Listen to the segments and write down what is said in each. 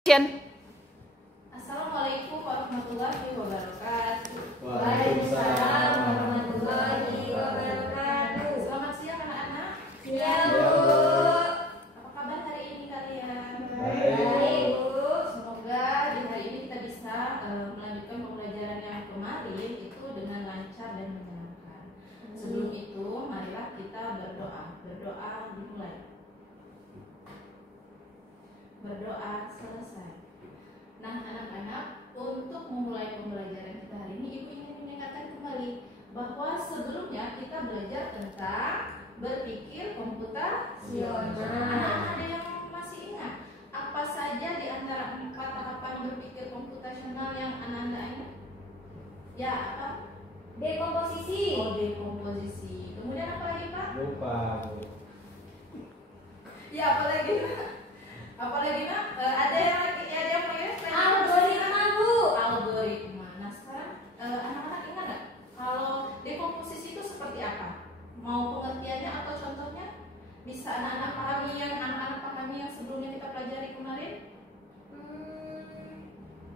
Assalamualaikum warahmatullahi wabarakatuh. Waalaikumsalam warahmatullahi wabarakatuh. Selamat siang anak-anak. Siang, Bu. Apa kabar hari ini kalian? Baik, Bu. Semoga di hari ini kita bisa melanjutkan pembelajaran yang kemarin itu dengan lancar dan menyenangkan. Sebelum itu, marilah kita berdoa. Berdoa dimulai. Berdoa selesai. Nah, anak-anak, untuk memulai pembelajaran kita hari ini, Ibu ingin mengingatkan kembali bahwa sebelumnya kita belajar tentang berpikir komputasional. Anak-anak ada yang masih ingat apa saja di antara 4 tahapan berpikir komputasional yang anak-anak ingat? Ya, apa? Dekomposisi. Oh, dekomposisi. Kemudian apa lagi, Pak? Lupa. Ya, apa lagi? Apalagi nak? Ada yang punya Algoritma, Bu. Algoritma. Nah sekarang anak-anak ingat nggak kalau dekomposisi itu seperti apa? Mau pengertiannya atau contohnya? Bisa anak-anak pahami yang sebelumnya kita pelajari kemarin?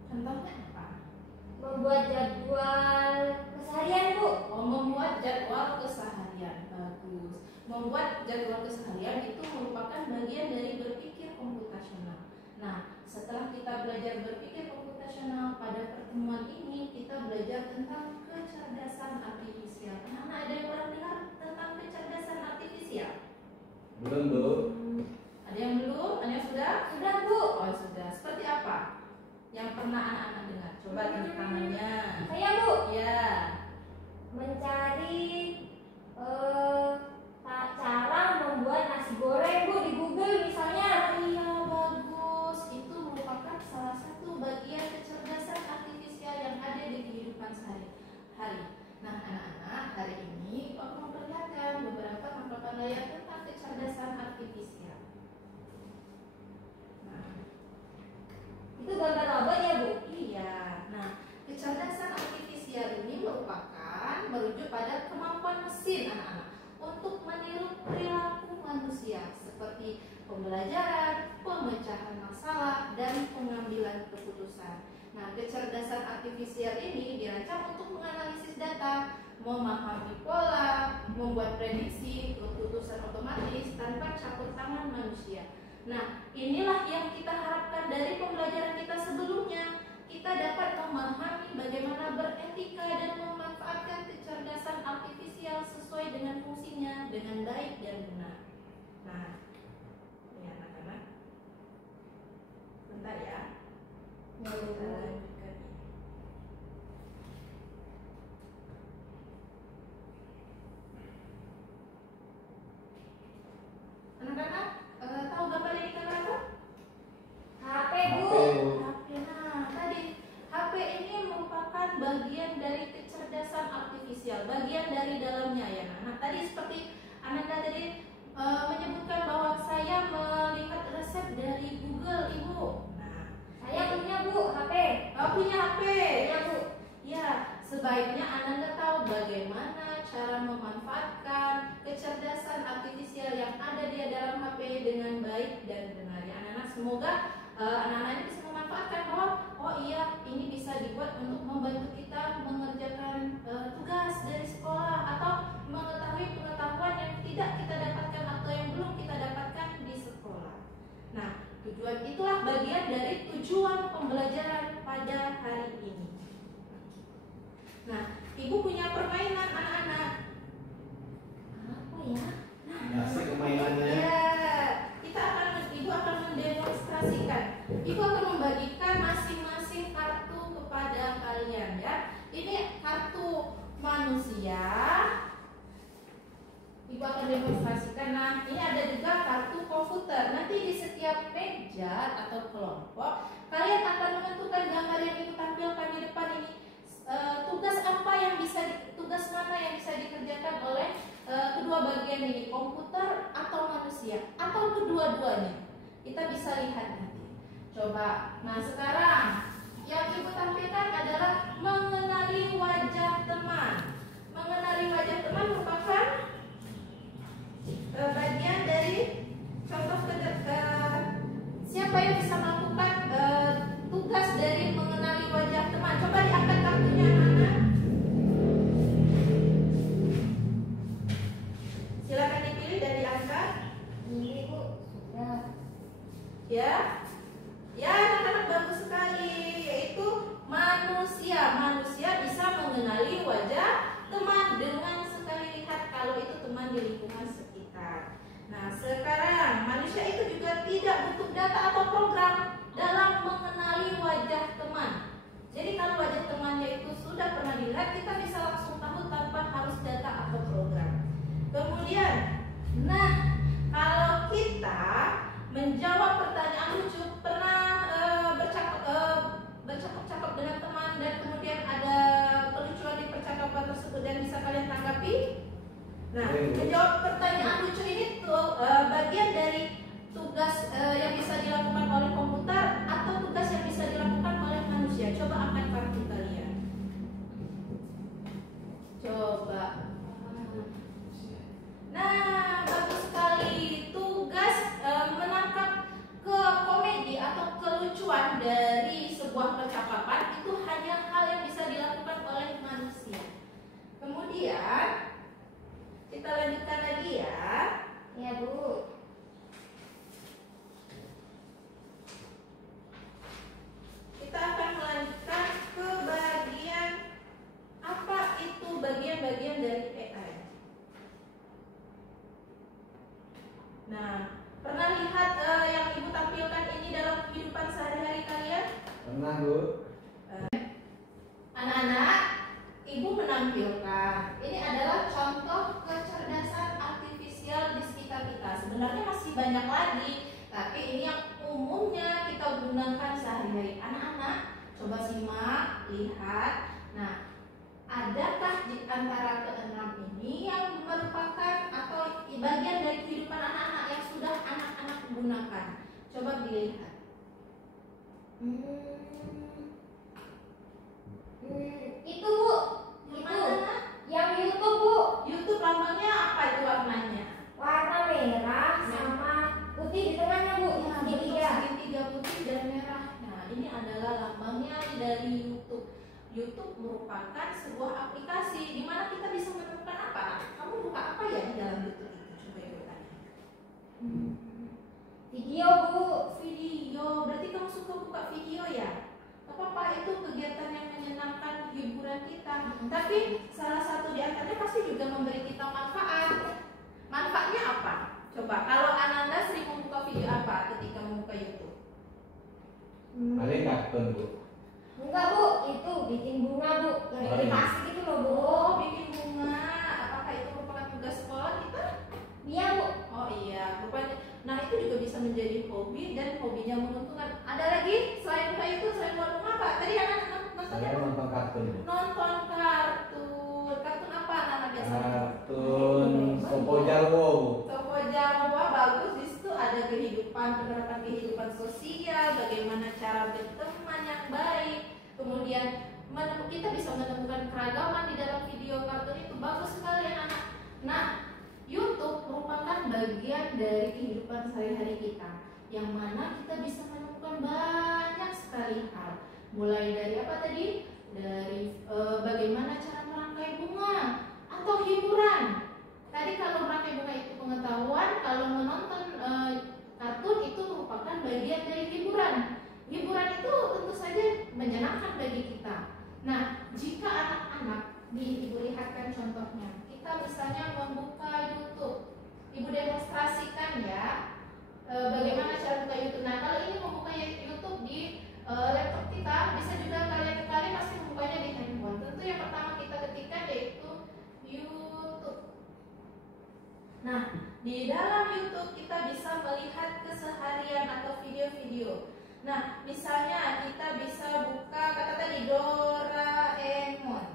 Contohnya apa? Membuat jadwal keseharian, Bu. Oh, membuat jadwal keseharian. Bagus. Membuat jadwal keseharian itu merupakan bagian dari berpikir komputasional. Nah, setelah kita belajar berpikir komputasional, pada pertemuan ini kita belajar tentang kecerdasan artifisial. Anak-anak ada yang pernah dengar tentang kecerdasan artifisial? Belum, Bu. Ada yang belum? Ada yang sudah? Sudah, Bu. Oh, sudah. Seperti apa yang pernah anak-anak dengar? Coba tunjuk tangannya. Saya, Bu. Ya. Mencari cara membuat nasi goreng, Bu, di Google misalnya. Iya, bagus. Itu merupakan salah satu bagian kecerdasan artifisial yang ada di kehidupan sehari-hari. Nah, anak-anak, hari ini aku memperlihatkan beberapa tangkapan layar tentang kecerdasan artifisial. Nah, Itu gambar robot ya, Bu? iya. Nah, kecerdasan artifisial ini merujuk pada kemampuan mesin anak-anak untuk meniru perilaku manusia seperti pembelajaran, pemecahan masalah, dan pengambilan keputusan. Nah, kecerdasan artifisial ini dirancang untuk menganalisis data, memahami pola, membuat prediksi, keputusan otomatis tanpa campur tangan manusia. Nah, inilah yang kita harapkan dari pembelajaran kita sebelumnya. Kita dapat memahami bagaimana beretika dan memanfaatkan kecerdasan artifisial sesuai dengan fungsinya dengan baik dan benar. Nah, ini anak-anak, bentar ya. Kita lanjutkan. Anak-anak, tahu gambar ini gambar apa? HP, Bu. HP. Nah, tadi HP ini merupakan bagian dari kecerdasan artifisial, bagian dari dalamnya ya. Nah, tadi seperti Ananda tadi menyebutkan bahwa saya melihat resep dari Google, Ibu. Nah, Saya punya, Bu, HP. punya HP. Punya, Bu. Ya, sebaiknya Ananda tahu bagaimana cara memanfaatkan kecerdasan artifisial yang ada di dalam HP dengan baik dan benar. Ya, anak-anak, semoga anak-anak ini bisa memanfaatkan bahwa oh iya, ini bisa dibuat untuk membantu kita mengerjakan tugas dari sekolah atau mengetahui pengetahuan yang tidak kita dapatkan atau yang belum kita dapatkan di sekolah. Nah, itulah bagian dari tujuan pembelajaran pada hari ini. Nah, Ibu punya permainan anak-anak. Apa ya? Nah, mainannya. ya, Ibu akan mendemonstrasikan. Ibu akan membagikan masing-masing kartu kepada kalian ya. Ini kartu manusia. Ibu akan demonstrasikan. Nah, ini ada juga kartu komputer. Nanti di setiap meja atau kelompok, kalian akan menentukan gambar yang Ibu tampilkan di depan ini. Tugas mana yang bisa dikerjakan oleh kedua bagian ini, komputer atau manusia atau kedua-duanya. Kita bisa lihat nanti. Coba. Nah, sekarang yang Ibu tampilkan adalah mengenali wajah teman. Mengenali wajah teman merupakan bagian dari contoh siapa yang bisa melakukan Menjawab pertanyaan lucu ini tuh bagian dari tugas yang bisa dilakukan oleh komputer atau tugas yang bisa dilakukan oleh manusia. Coba angkat kartu kalian. Coba. Nah, bagus sekali. Tugas menangkap ke komedi atau kelucuan dari sebuah percakapan itu hanya hal yang bisa dilakukan oleh manusia. Kemudian kita lanjutkan lagi ya. Ya, Bu. Kita akan melanjutkan ke bagian apa itu bagian-bagian dari AI. Nah, pernah lihat yang Ibu tampilkan ini dalam kehidupan sehari-hari kalian? Pernah, Bu. Anak-anak, Ibu menampilkan ini adalah contoh kecerdasan artifisial di sekitar kita. Sebenarnya masih banyak lagi, tapi ini yang umumnya kita gunakan sehari-hari. Anak-anak, coba simak, lihat. Nah, adakah di antara keenam ini yang merupakan atau bagian dari kehidupan anak-anak yang sudah anak-anak gunakan? Coba dilihat. Itu, Bu. Yang Itu. mana? Yang YouTube, Bu. YouTube lambangnya apa itu warnanya? Warna merah sama putih di tengahnya, Bu. Ya, Segitiga. segitiga putih dan merah. Nah, ini adalah lambangnya dari YouTube. YouTube merupakan sebuah aplikasi di mana kita bisa menemukan apa? Kamu buka apa ya di dalam YouTube itu? Coba Ibu tanya. Video, Bu. Video. Berarti kamu suka buka video ya? Apa itu kegiatan yang menyenangkan hiburan kita. Tapi salah satu di antaranya pasti juga memberi kita manfaat. Manfaatnya apa? Coba kalau Ananda sering membuka video apa ketika membuka YouTube? Paling kartun, Bu. Enggak, Bu. Itu bikin bunga, Bu. Yang Oh, bikin iya. plastik itu loh, Bu. Oh, bikin bunga. Apakah itu merupakan tugas sekolah kita? Iya, Bu. Oh iya, rupanya. Nah, itu juga bisa menjadi hobi dan hobinya menguntungkan. Ada lagi selain buka YouTube, selain buat bunga apa? Tadi anak-anak Saya nonton kartun, Bu. nonton kartun. Kartun apa anak-anak biasanya? Kartun Sopo Jarwo. Toko Jawa bagus, di situ ada penerapan kehidupan sosial, bagaimana cara berteman yang baik. Kemudian kita bisa menemukan keragaman di dalam video kartun itu. Bagus sekali anak-anak. Nah, YouTube merupakan bagian dari kehidupan sehari-hari kita, yang mana kita bisa menemukan banyak sekali hal. Mulai dari apa tadi? Dari bagaimana cara merangkai bunga atau hiburan. Tadi kalau merangkai bunga itu pengetahuan, kalau menonton kartun itu merupakan bagian dari hiburan. Hiburan itu tentu saja menyenangkan bagi kita. Nah, jika anak-anak Ibu lihatkan contohnya, kita misalnya membuka YouTube, Ibu demonstrasikan ya bagaimana cara buka YouTube. Nah, kalau ini membuka YouTube di laptop kita, bisa juga kalian pasti membukanya di handphone. Tentu yang pertama kita ketikkan yaitu YouTube. Nah, di dalam YouTube kita bisa melihat keseharian atau video-video. Nah, misalnya kita bisa buka kata tadi Doraemon.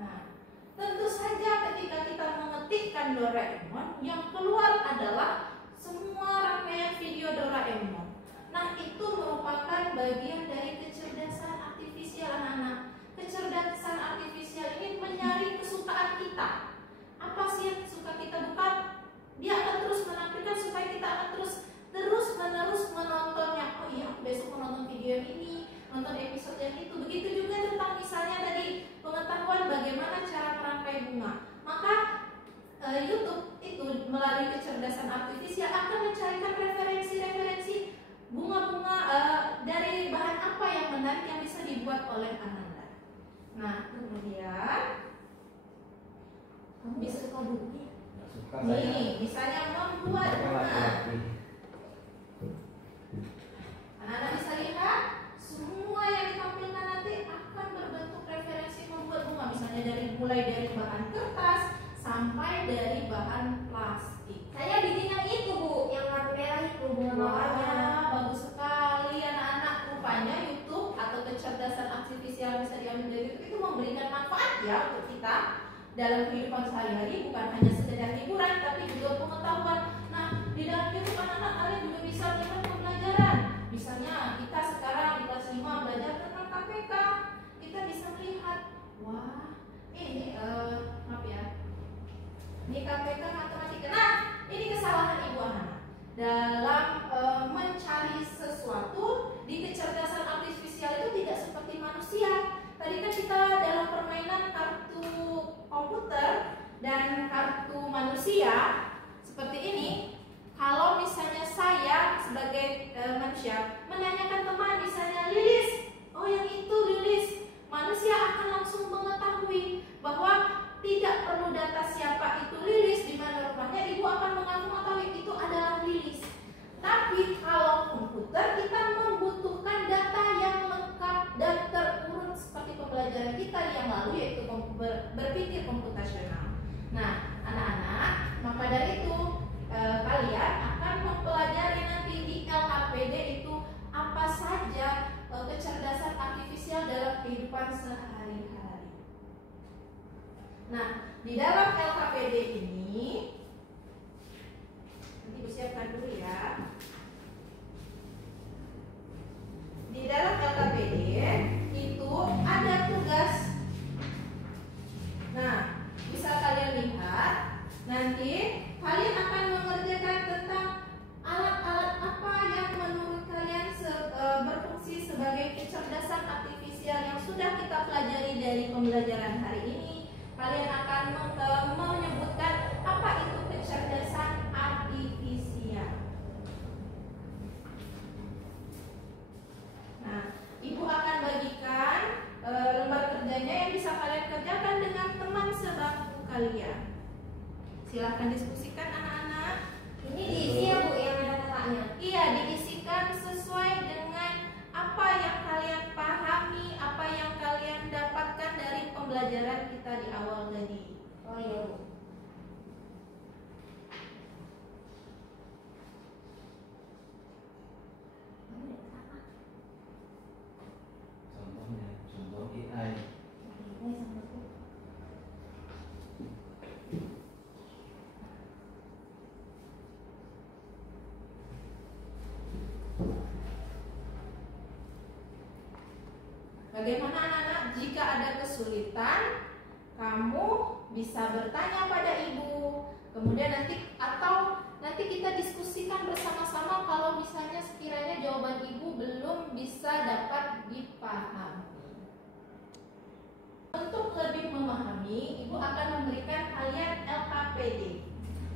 Nah, tentu saja ketika kita mengetikkan Doraemon, yang keluar adalah semua rangkaian video Doraemon. Nah, itu merupakan bagian dari kecerdasan artifisial anak-anak. Kecerdasan artifisial ini menyaring kesukaan kita. Apa sih yang suka kita buka? Dia akan terus menampilkan supaya kita akan terus-menerus menontonnya. Oh iya, aku besok mau nonton video yang ini, nonton episode yang itu. Begitu juga tentang misalnya tadi pengetahuan bagaimana cara merangkai bunga. Maka YouTube itu melalui kecerdasan artifisial akan mencarikan referensi-referensi bunga-bunga dari bahan apa yang menarik yang bisa dibuat oleh Ananda. Nah, kemudian bisa suka bunga. Suka saya. Nih, misalnya membuat Suka bunga. laki-laki. Anak-anak bisa lihat semua yang ditampilkan nanti akan berbentuk referensi membuat bunga. Misalnya mulai dari bahan kertas sampai dari bahan plastik. Saya bikin yang itu, Bu, yang warna merah itu, bunga mawarnya. Wah, bagus sekali anak-anak. Rupanya YouTube atau kecerdasan artifisial bisa diambil dari YouTube itu memberikan manfaat ya untuk kita. dalam kehidupan sehari-hari bukan hanya sekedar hiburan tapi juga pengetahuan. Nah, di dalam hidup anak-anak kalian juga bisa melihat pembelajaran. Misalnya kita sekarang di kelas 5 belajar tentang KPK, kita bisa melihat, wah ini maaf ya, ini KPK matematika. Nah, ini kesalahan ibu anak dalam mencari sesuatu di kecerdasan artifisial itu tidak seperti manusia. Tadi kan kita dalam permainan kartu komputer dan kartu manusia seperti ini. Kalau misalnya saya sebagai manusia menanyakan teman, misalnya Lilis, oh yang itu Lilis, manusia akan langsung mengetahui bahwa tidak perlu data siapa itu Lilis, di mana rumahnya, ibu akan mengaku mengetahui itu adalah Lilis. Tapi kalau komputer kita membutuhkan data yang lengkap dan terurut seperti pembelajaran kita yang lalu, yaitu berpikir komputasional. Nah, anak-anak, maka dari itu kalian akan mempelajari nanti di LKPD itu apa saja kecerdasan artifisial dalam kehidupan sehari-hari. Nah, di dalam LKPD ini nanti disiapkan dulu ya. Di dalam LKPD itu ada tugas. Nah, bisa kalian lihat nanti kalian akan mengerjakan tentang alat-alat apa yang menurut kalian berfungsi sebagai kecerdasan artifisial yang sudah kita pelajari dari pembelajaran hari ini. Kalian akan menyebutkan apa itu kecerdasan artifisial. Nah, ibu akan bagikan lembar kerjanya yang bisa kalian kerjakan dengan teman sebangku kalian. Silahkan diskusikan anak-anak. Ini diisi ya Bu yang ada kakaknya? Iya, diisikan sesuai dengan apa yang kalian pahami, apa yang kalian dapatkan dari pembelajaran kita di awal tadi. Oh iya Bu. Contohnya, contoh AI. Bagaimana anak-anak jika ada kesulitan, kamu bisa bertanya pada ibu. Kemudian nanti kita diskusikan bersama-sama kalau misalnya sekiranya jawaban ibu belum bisa dapat dipahami. Untuk lebih memahami, ibu akan memberikan kalian LKPD.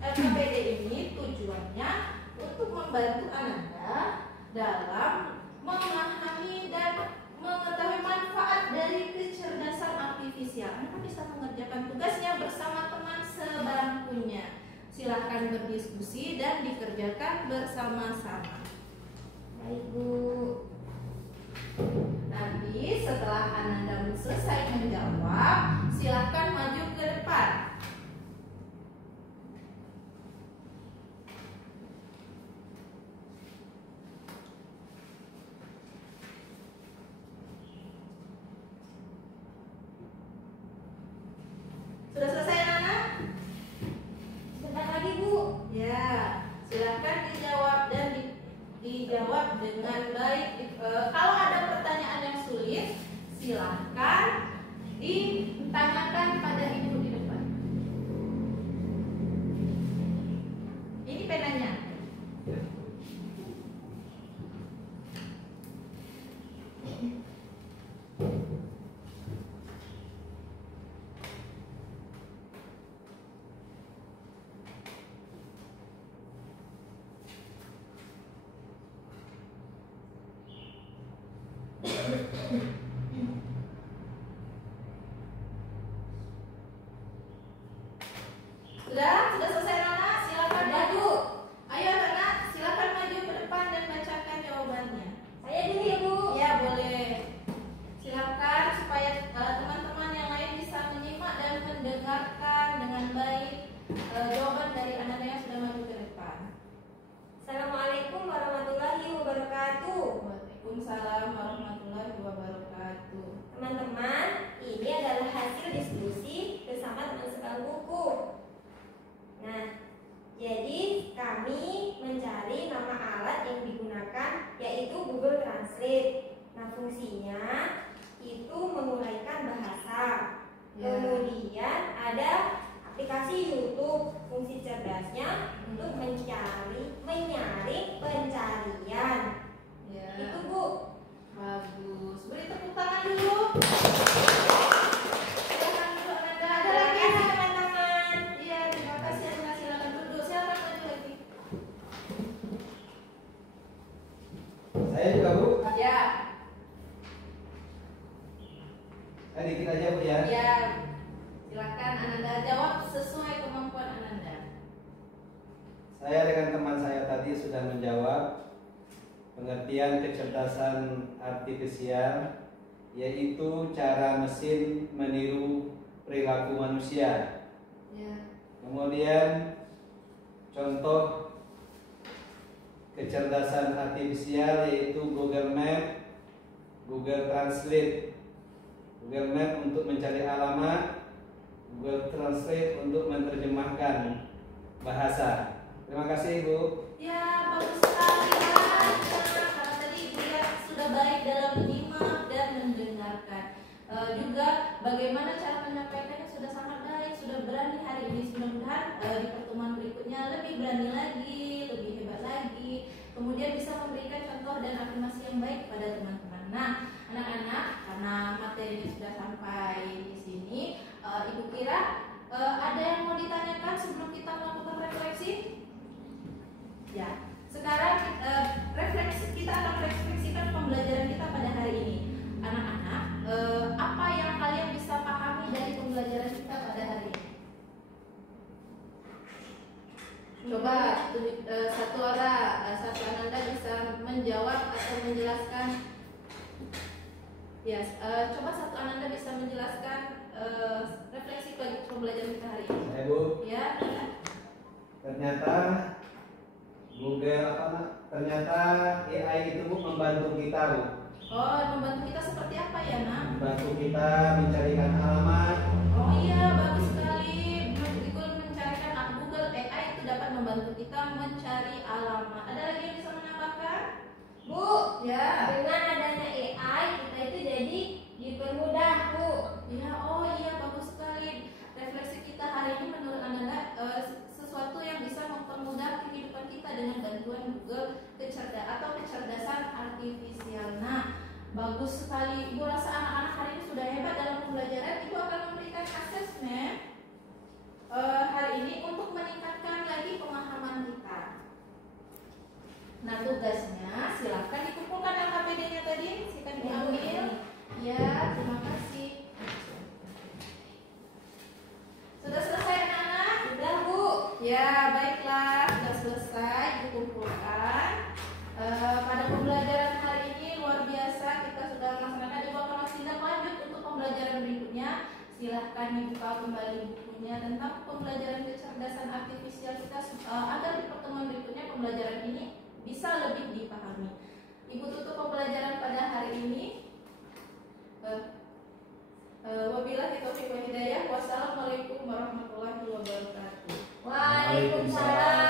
LKPD ini tujuannya untuk membantu Anda dalam memahami dan mengetahui manfaat dari kecerdasan artifisial. Anda bisa mengerjakan tugasnya bersama teman sebangkunya. Silahkan berdiskusi dan dikerjakan bersama-sama. Baik Bu. Nanti setelah Anda selesai menjawab, silahkan maju ke depan. Sudah selesai anak? Sebentar lagi Bu. Ya, silahkan dijawab dan dijawab dengan baik. Kalau ada pertanyaan yang sulit, silahkan ditanyakan pada ibu di depan. Ini penanya. Sudah selesai anak? Silakan maju. Ayo anak, silakan maju ke depan dan bacakan jawabannya. Saya dulu ya Bu. Ya boleh. Silakan supaya teman-teman yang lain bisa menyimak dan mendengarkan dengan baik jawaban dari anak yang sudah maju ke depan. Assalamualaikum warahmatullahi wabarakatuh. Waalaikumsalam warahmatullahi wabarakatuh. Translate. Nah, fungsinya itu menguraikan bahasa. Ya. Kemudian ada aplikasi YouTube. Fungsi cerdasnya untuk menyaring pencarian. Ya. Itu Bu. Bagus. Beri tepuk tangan dulu. Silakan dulu Ananda. Ada lagi? Teman-teman. Iya, terima kasih Ananda. Silakan duduk. Silakan maju lagi. Saya juga Bu. Ya. Saya dikit aja Bu ya. Ya. Silakan Ananda jawab sesuai kemampuan Ananda. Saya dengan teman saya tadi sudah menjawab pengertian kecerdasan artifisial, yaitu cara mesin meniru perilaku manusia. Ya. Kemudian contoh kecerdasan artifisial yaitu Google Map, Google Translate. Google Map untuk mencari alamat, Google Translate untuk menerjemahkan bahasa. Terima kasih Bu. Ya, bagus sekali Ananda. Karena tadi Ibu ya sudah baik dalam menyimak dan mendengarkan. Juga bagaimana cara menyampaikannya sudah sangat baik, sudah berani hari ini. Mudah-mudahan di pertemuan berikutnya lebih berani lagi, lebih hebat lagi. Kemudian bisa memberikan contoh dan afirmasi yang baik kepada teman-teman. Nah, anak-anak, karena materinya sudah sampai di sini, Ibu kira ada yang mau ditanyakan sebelum kita melakukan refleksi? Ya, sekarang kita akan refleksikan pembelajaran kita pada hari ini. Anak-anak, apa yang kalian bisa pahami dari pembelajaran kita pada hari ini? Coba satu Ananda bisa menjawab atau menjelaskan. Ya, coba satu Ananda bisa menjelaskan refleksi pembelajaran kita hari ini. Saya Bu. Ya, Ternyata Google ternyata AI itu Bu membantu kita Bu. oh, membantu kita seperti apa ya, Nak? Membantu kita mencarikan alamat. Oh iya, bagus sekali. Google AI itu dapat membantu kita mencari alamat. Ada lagi yang bisa menambahkan? Bu, Ya. dengan adanya AI kita itu jadi dipermudah, Bu. Ya, oh iya, bagus sekali. Refleksi kita hari ini menurut Anda sesuatu yang bisa mempermudah kehidupan kita dengan bantuan Google kecerdasan artifisial. Nah, bagus sekali. Ibu rasa anak-anak hari ini sudah hebat dalam pembelajaran. Ibu akan memberikan asesmen hari ini untuk meningkatkan lagi pemahaman kita. Nah, tugasnya silahkan dikumpulkan LKPD-nya tadi, silakan diambil. Ya, terima kasih. Sudah selesai anak-anak? Sudah, Bu. Ya, baiklah, sudah selesai dikumpulkan. Pada pembelajaran hari ini luar biasa, kita sudah melaksanakan. Ibu akan masih tindak lanjut untuk pembelajaran berikutnya. Silahkan dibuka kembali bukunya tentang pembelajaran kecerdasan artifisial kita agar di pertemuan berikutnya pembelajaran ini bisa lebih dipahami. Ibu tutup pembelajaran pada hari ini. Wabillahi taufiq wal hidayah. Wassalamualaikum warahmatullahi wabarakatuh. Waalaikumsalam.